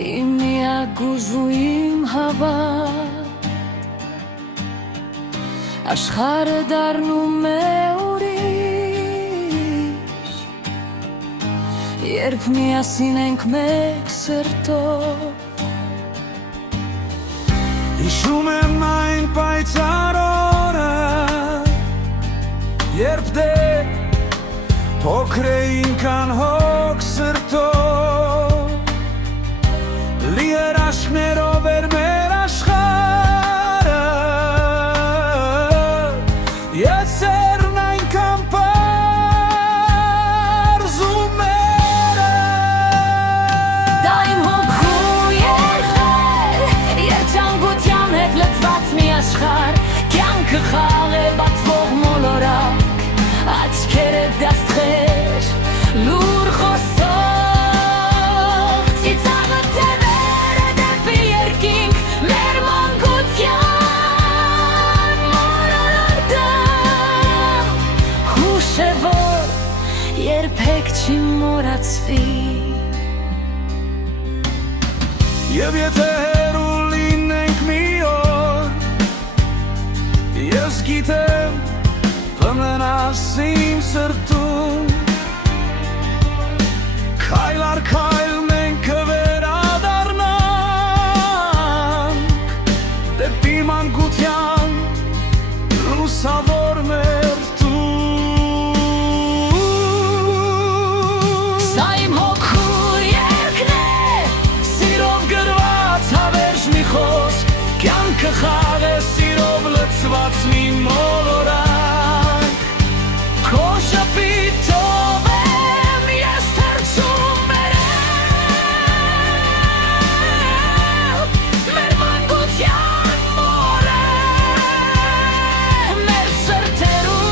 իմ միակ ուժու իմ հավատ, աշխարհը դառնում է ուրիշ, երբ միասին ենք մեկ սրտով։ Հիշում եմ այն պայծառ օրը, երբ դեռ փոքր էինք անհոգ սրտով, լի էր աշկներով էր մեր աշխարհը, եսերն այնքան պարզ ու մերը։ Դա իմ հոգու երգեր, երջանկության հետ լցված մի աշխարհ, կյանքը խաղ է բացվող մոլորակ, աչքերը դաստղեր, լուր խոսող, ծիծաղը թևեր է դեպի երկինք, մեր մանկության մոլորակը, հուշ է, որ երբեք չի մոռացվի։ Եվ եթե հեռու լինենք մի օր, ես գիտեմ կմնաս իմ սրտում, քայլ առ քայլ մենք կվերադառնանք դեպի մանկության լուսավոր մեր տուն։ Սա իմ հոգու երգն է, սիրով գրված հավերժ մի խոսք, կյանքը խաղ է սիրով լցված մի մոլորակ, քո շապիտով եմ ես թռչում վերև, մեր մանկության մորը, մեր սրտերում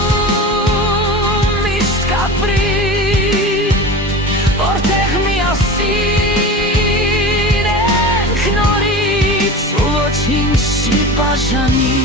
միշտ կապրի, որտեղ միասին ենք նորից ու ոչինչ չի բաժանի։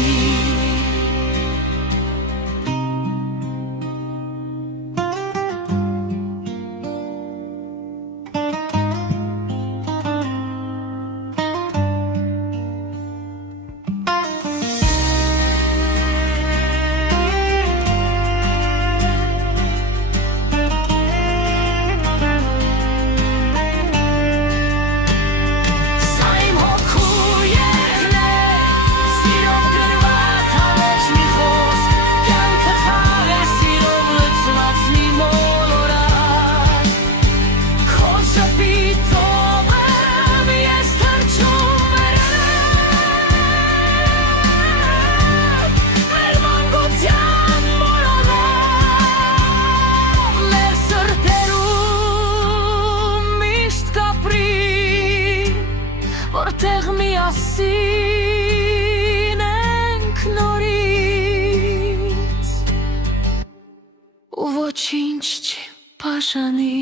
Որտեղ միասին ենք նորից ու ոչինչ չի բաժանի։